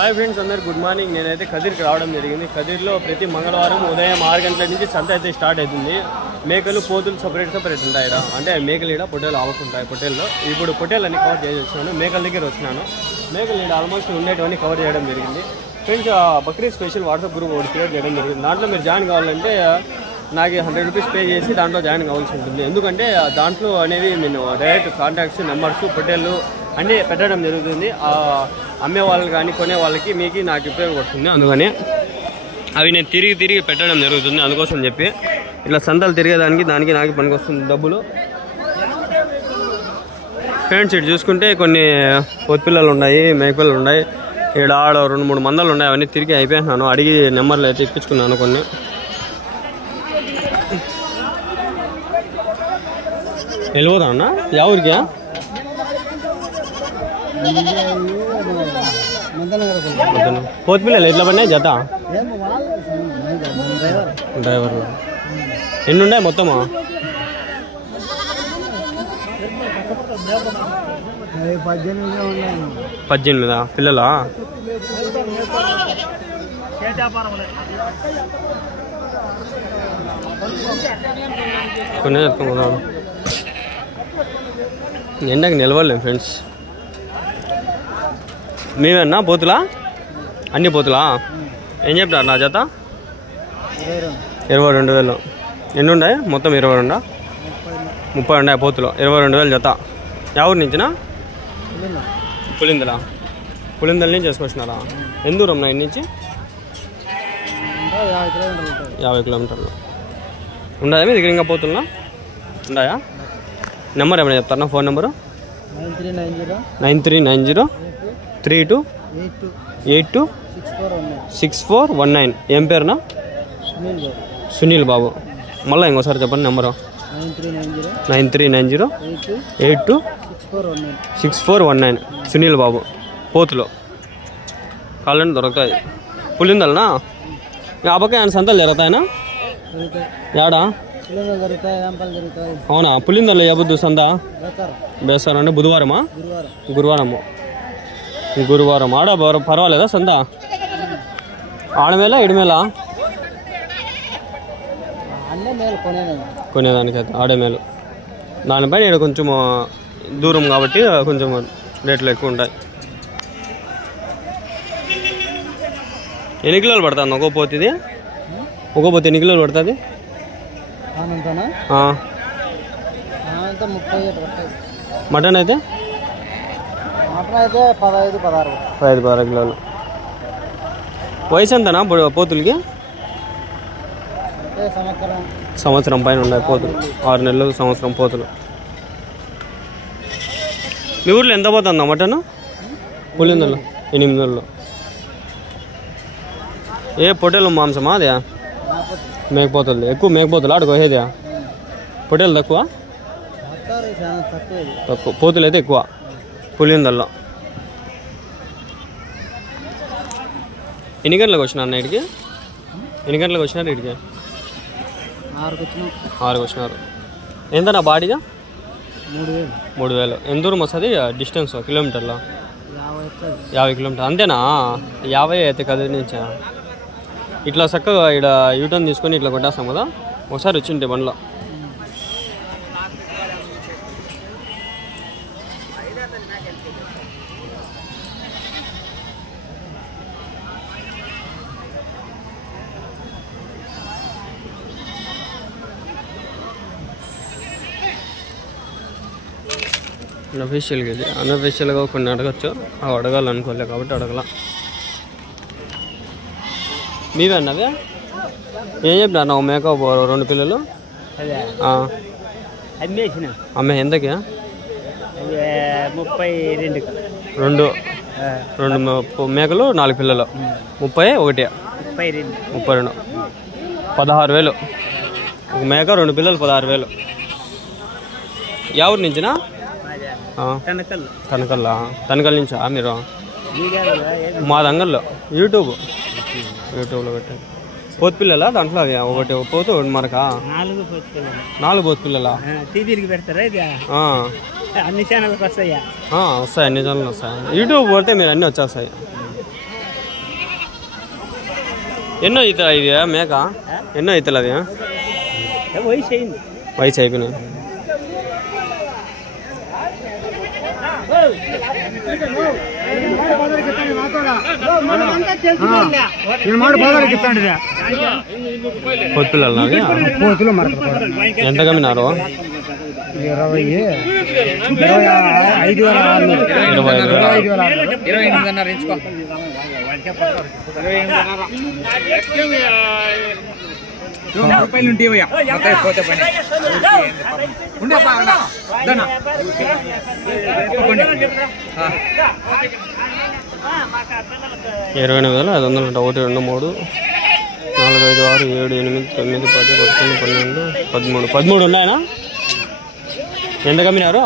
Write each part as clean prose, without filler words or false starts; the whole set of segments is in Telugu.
హాయ్ ఫ్రెండ్స్, అందరు గుడ్ మార్నింగ్. నేనైతే కదిర్కి రావడం జరిగింది. కదిర్లో ప్రతి మంగళవారం ఉదయం 6 గంటల నుంచి సంత అయితే స్టార్ట్ అవుతుంది. మేకలు పోతులు సపరేట్ ఉంటాయి ఇక్కడ. అంటే మేకలు ఇక్కడ పొట్టేలు ఆవుకుంటాయి. పొట్టేల్లో ఇప్పుడు పొట్టేలన్నీ కవర్ చేసి వచ్చినాను. మేకల దగ్గర వచ్చినాను. మేకలు ఇక్కడ ఆల్మోస్ట్ ఉండేటివన్నీ కవర్ చేయడం జరిగింది. Friends, Bakrid special WhatsApp group ఒకటి క్రియేట్ చేయడం జరిగింది. దాంట్లో మీరు జాయిన్ కావాలంటే నాకు 100 రూపీస్ పే చేసి దాంట్లో జాయిన్ కావాల్సి ఉంటుంది. ఎందుకంటే దాంట్లో అనేది నేను డైరెక్ట్ కాంటాక్ట్స్, నెంబర్స్, పొట్టేళ్ళు అన్నీ పెట్టడం జరుగుతుంది. అమ్మే వాళ్ళు కానీ కొనే వాళ్ళకి మీకు నాకు ఉపయోగపడుతుంది. అందుకని అవి నేను తిరిగి పెట్టడం జరుగుతుంది. అందుకోసం చెప్పి ఇట్లా సంతలు తిరిగేదానికి దానికి నాకు పనికి వస్తుంది డబ్బులు. ఫ్రెండ్స్, ఇటు చూసుకుంటే కొన్ని పొత్తిపిల్లలు ఉన్నాయి, మేకపిల్లలు ఉన్నాయి. ఇక్కడ ఆడ 2-3 మందలు ఉన్నాయి. అవన్నీ తిరిగి అయిపోయినాను. అడిగి నెంబర్లు అయితే ఇప్పించుకున్నాను కొన్ని. వెళ్ళిపోతా అన్నా ఎవరికి పోతుపిల్లలు ఎట్లా పడినాయి జత? డ్రైవర్లు ఎన్ని ఉన్నాయి మొత్తమా? 18 పిల్లలా? కొన్ని చెప్తాం. ఎండకి నిలవలేము ఫ్రెండ్స్. మేమన్నా పోతులా? అన్ని పోతులా? ఏం చెప్తారు నా జత? 22,000. ఎన్ని ఉన్నాయి మొత్తం? 22, 30 ఉన్నాయి పోతులు. 22,000 జత. ఎవరి నుంచినా? పులిందల నుంచి చేసుకొచ్చినారా? ఎంత దూరం నా ఇంటి నుంచి? 50 కిలోమీటర్లు ఉన్నాయా మీ దగ్గర? ఇంకా పోతున్నా ఉన్నాయా? నెంబర్ ఏమైనా చెప్తారా? Phone number 939032826419. ఏం పేరునా? సునీల్ బాబు. మళ్ళీ ఇంకోసారి చెప్పండి నెంబరు. 9390826419. సునీల్ బాబు. పోతులు కాళ్ళని దొరుకుతాయి. పులిందలనా? ఆ పక్క ఆయన సంతలు జరుగుతాయనా? యాడా? అవునా? పులిందల్లో ఏబుద్దు సంత? బేస్తారు అంటే బుధవారమా? గురువారం. ఆడ పర్వాలేదా సంత? ఆడమేళ ఇడమేళ? కొనేదానికైతే ఆడే మేలు. దానిపైన ఇక్కడ కొంచెం దూరం కాబట్టి కొంచెం రేట్లు ఎక్కువ ఉంటాయి. ఎన్ని కిలోలు పడుతుంది ఒక్కో పోతే? ఇది ఒక్కో పోతే ఎన్ని కిలోలు పడుతుంది? మటన్ అయితే 15-16 కిలోలు. వయసు ఎంతనా పోతులకి? సంవత్సరం పైన ఉన్నాయి పోతులు. 6 నెలలు, సంవత్సరం పోతులు. మీ ఊర్లో ఎంత పోతుందా మటన్? పులిందల్లో 8 నెలలు. ఏ పొట్టేలు మాంసమా? అదే మేకపోతుంది. ఎక్కువ మేకపోతులు ఆడ కోసేదా? పొట్టేలు తక్కువ? పోతులు అయితే ఎక్కువ పులిందల్లో. ఎన్ని గంటలకు వచ్చినా అన్న ఇటుకి? ఎన్ని గంటలకు వచ్చినారు ఇటుకి? 6కి వచ్చినారు. ఎంతనా బాడీగా? 3,000. ఎంత దూరం వస్తుంది డిస్టెన్స్? కిలోమీటర్లో 50 కిలోమీటర్ అంతేనా? 50 అయితే కదిరి నుంచా? ఇట్లా చక్కగా ఇక్కడ యూటర్న్ తీసుకొని ఇట్లా కొట్టేస్తాం కదా. ఒకసారి వచ్చింటే బండ్లో. అన్అఫీషియల్గా ఇది. అన్అఫీషియల్గా కొన్ని అడగచ్చు. అవి అడగాలనుకోలే కాబట్టి అడగల. మీవే అన్నవే? ఏం చెప్పినా నా మేక 2 పిల్లలు అమ్మే ఎంతకి? 32 మేకలు 4 పిల్లలు 31 32 16,000. ఒక మేక 2 పిల్లలు 16,000. ఎవరి నుంచినా? తనకల్ నుంచా మీరు? మా దంగల్లో యూట్యూబ్లో పెట్టండి. పోతు పిల్లలా దాంట్లో? అది ఒకటి పోతు మరకా? 4 పోతు పిల్లలా? అన్ని ఛానల్కి వస్తాయి. అన్ని ఛానల్ వస్తాయి. యూట్యూబ్ పోతే మీరు అన్నీ వచ్చేస్తాయి. ఎన్నో అవుతుంది ఇది మేక? ఎన్నో అవుతుంది అది? వయసు అయిపోయినాయి. పొత్తులు ఎంత కమ్మినారు? 28,500 అంట. 1 2 3 4 5 6 7 8 9 10 11 12 13 ఉన్నాయనా? ఎంత కమ్మినారు?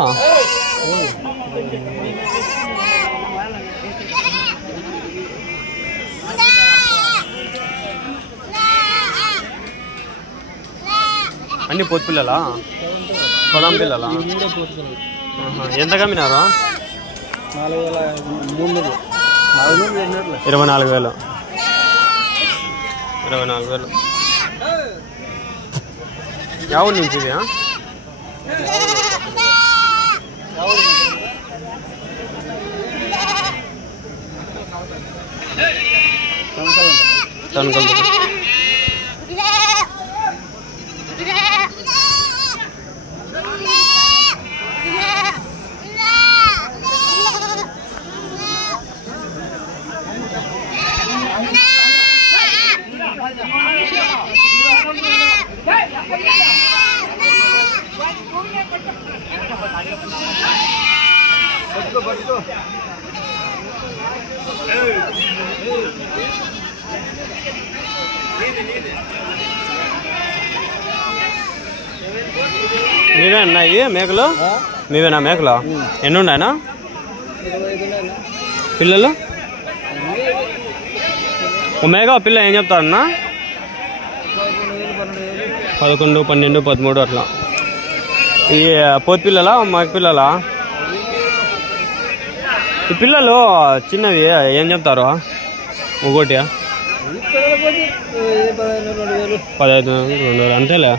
అన్ని పొత్తు పిల్లలా? పొలం పిల్లలా? ఎంత కమ్మినారు? 24,000. 24,000. ఎవరి నుంచి ఇది? తనకల్. మీవేనా ఇవి మేకలు? మీవేనా మేకలు? ఎన్ని ఉన్నాయనా పిల్లలు? మేక పిల్ల ఏం చెప్తారన్నా? 11, 12, 13 అట్లా. ఈ పోతు పిల్లలా మగ పిల్లలా? ఈ పిల్లలు చిన్నవి ఏం చెప్తారు? ఒకటి 15,000 అంతేలే.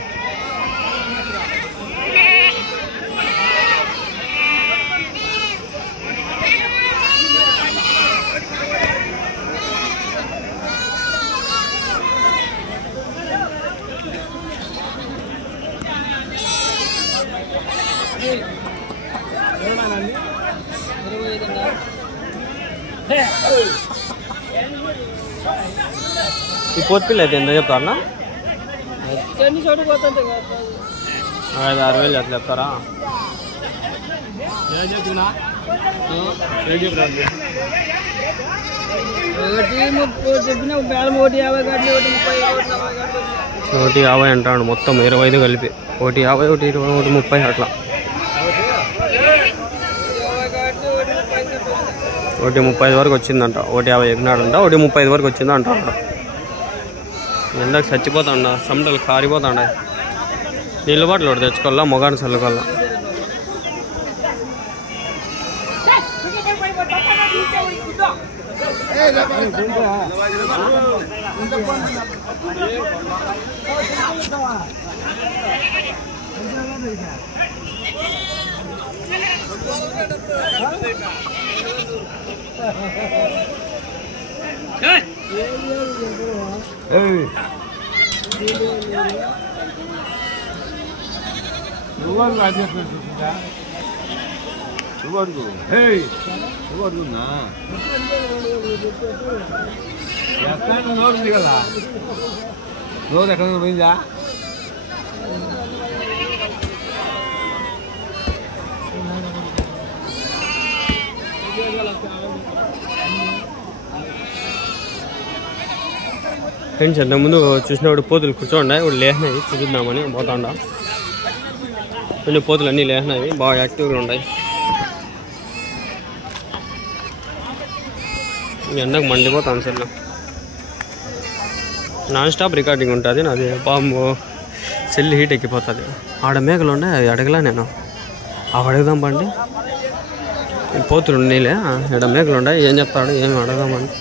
ఈ పోతు పిల్ల అయితే ఎంత చెప్తారన్నా? 5,000-6,000 అట్లా చెప్తారా? ఒకటి 50 అంటాడు మొత్తం 25 కలిపి. 1,50, 1,20, 1,30 అట్లా. 1,35 వరకు వచ్చిందంట. 1,50 ఎగినాడంట. 1,35 వరకు వచ్చిందంట. ఎండకు చచ్చిపోతాండ, సమ్మటలు కారిపోతాండ. నీళ్ళు బాటలు ఒకటి తెచ్చుకోవాలా, మొగాన్ని చల్లుకోవాలా. రోజు ఎక్కడ పోయిందా? ఫ్రెండ్స్ ఇంతకుముందు చూసినప్పుడు పోతులు కూర్చోండి, ఇప్పుడు లేచినాయి చూపిద్దామని పోతాండా. కొన్ని పోతులు అన్నీ లేచినాయి, బాగా యాక్టివ్గా ఉన్నాయి. ఎండకు మండిపోతాను సార్. నాన్ స్టాప్ రికార్డింగ్ ఉంటుంది నాది. పాము సెల్ హీట్ ఎక్కిపోతుంది. ఆడ మేకలు ఉన్నాయి, అది అడగలా నేను. అవి అడుగుదాం పండి. పోతులు నీళ్ళే, ఇక్కడ మేకలు ఉన్నాయి, ఏం చెప్తాడు ఏమి అడగదామండి.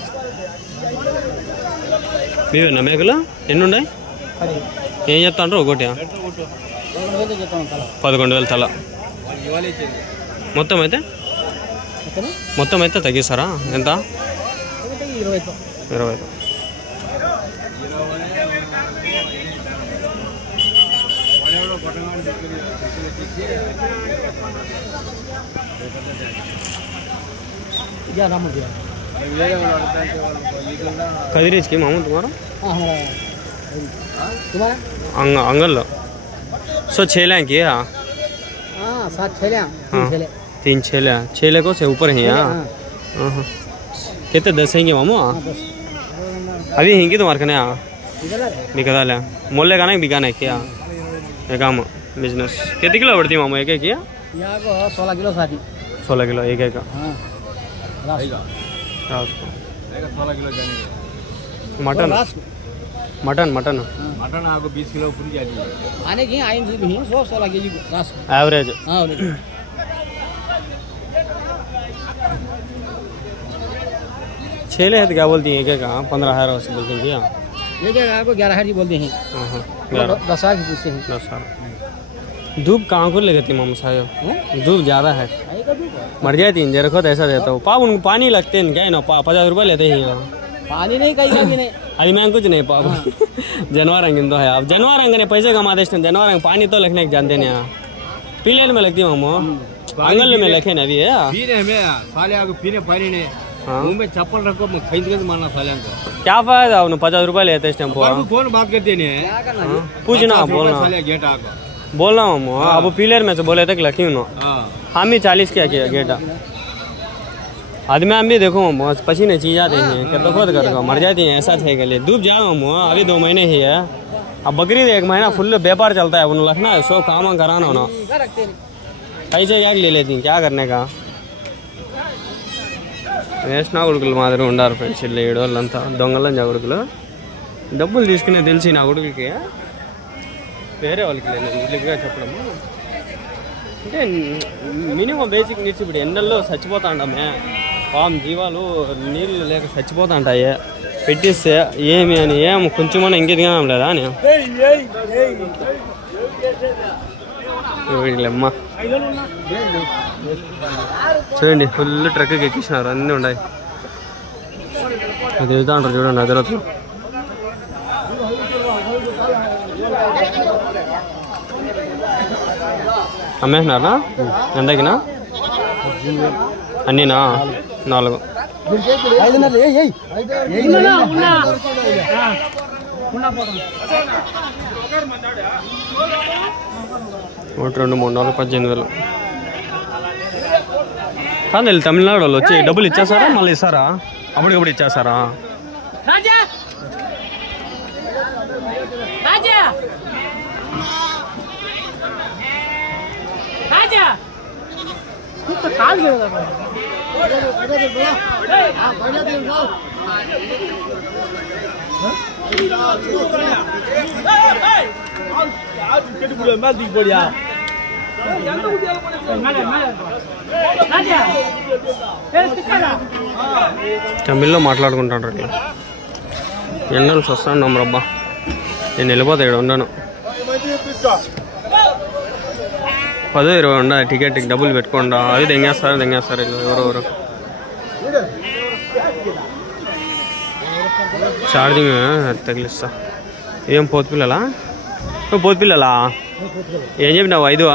మీవేనా మేకలు ఎన్ని ఉన్నాయి? ఏం చెప్తాంటారు ఒకటి? 11,000 తల. మొత్తం అయితే తగ్గిస్తారా? ఎంత? 20. कदरीज की मामू तुम्हारा अंगल सो 6 लाख की है? 3 6 लाख से ऊपर है यहाँ? कितने 10 हैं मामू? अभी हिंगी तुम्हारे कने बिकदा ले मोले का नहीं बिकाना है क्या? ये काम बिजनेस कितने किलो बढ़ती मामू? एक किया 16 किलो शादी 16 किलो एक का मटन मटन मटन मटन आपको 20 किलो पूरी जाती है आने की 16 केजी एवरेज। 6 लाख क्या बोलती हैं? क्या 15,000 से बोलती हैं क्या? ये क्या आपको 11,000 बोलते हैं? 10,000 पूछते हैं। 10,000 धूप कहाँ को लेती मामू साहब? धूप ज़्यादा है मर जाती है जरा खुद ऐसा देता हूँ पाप उनको पानी लगते हैं क्या है ना 50 रुपये लेते हैं पानी नहीं कहीं भी नहीं अभी मैं कुछ नहीं पाप जानवर तो है आप जानवर ने पैसे कमाते जानवर पानी तो लिखने जानते नहीं पीले में लगती मामू आंगल में लिखे ना अभी में चप्पल रखो मारना साले को क्या फायदा उन्हें 50 रुपये लेते इस टाइम कौन बात करते हैं पूछना बोलना मामू अब पीलर में से बोले तक लकी हम ही 40 क्या किया गेटा आदमी हम भी देखो पसीने चीज आते हैं तो खुद कर मर जाती हैं ऐसा थे के लिए धूप जाओ मामू अभी 2 महीने ही है अब बकरीद 1 महीना फुल व्यापार चलता है उन्हें रखना है सो काम कराना होना ऐसे यार ले लेती क्या करने का వేసిన కొడుకులు మాదిరి ఉండారు ఫ్రెండ్స్ ఇల్లు ఏడోళ్ళంతా దొంగలని కొడుకులు డబ్బులు తీసుకునే తెలిసి నా కొడుకులకి వేరే వాళ్ళకి లేదు వీళ్ళకిగా చెప్పడము అంటే మినిమం బేసిక్ నీడ్స్ ఇప్పుడు ఎండల్లో చచ్చిపోతా ఉంటామే పాము జీవాలు నీళ్ళు లేక చచ్చిపోతా ఉంటాయి పెట్టిస్తే ఏమి అని ఏం కొంచెమన్నా ఇంకెదిగా లేదా అని వీళ్ళమ్మ చూడండి ఫుల్ ట్రక్కి ఎక్కించినారు అన్నీ ఉన్నాయి అది వెళ్తా ఉంటారు చూడండి అదరతో అమ్మేసినారా ఎంతకినా అన్నీనా 4 1 2 3 4 18,000 కాదు తమిళనాడు వాళ్ళు వచ్చి డబ్బులు ఇచ్చేస్తారా మళ్ళీ ఇస్తారా అప్పటికప్పుడు ఇచ్చేస్తారా తమిళ్లో మాట్లాడుకుంటాడు అట్లా ఎండలు వస్తాను రబ్బా నేను వెళ్ళిపోతా ఇక్కడ ఉండను 10-20 ఉండా టికెట్ డబ్బులు పెట్టుకోండా అది దెంగేస్తారు వీళ్ళు ఎవరెవరు ఛార్జింగ్ తగిలిస్తా ఏం పోతు పిల్లలా ఏం చెప్పినావు 5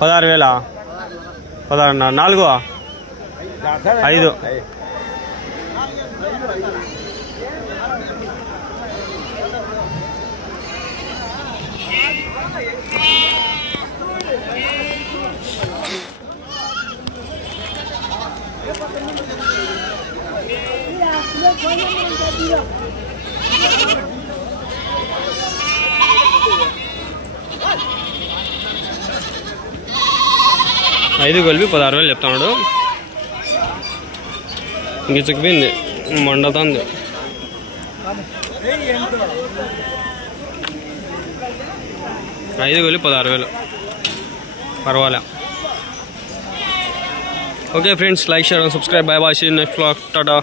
16,000 16 4 5 5 కలిపి 16,000 చెప్తున్నాడు గిచ్చుకుపోయింది మండుతుంది 5 కలిపి 16,000 పర్వాలే okay friends, like share and subscribe. Bye bye, see you next vlog. Tata.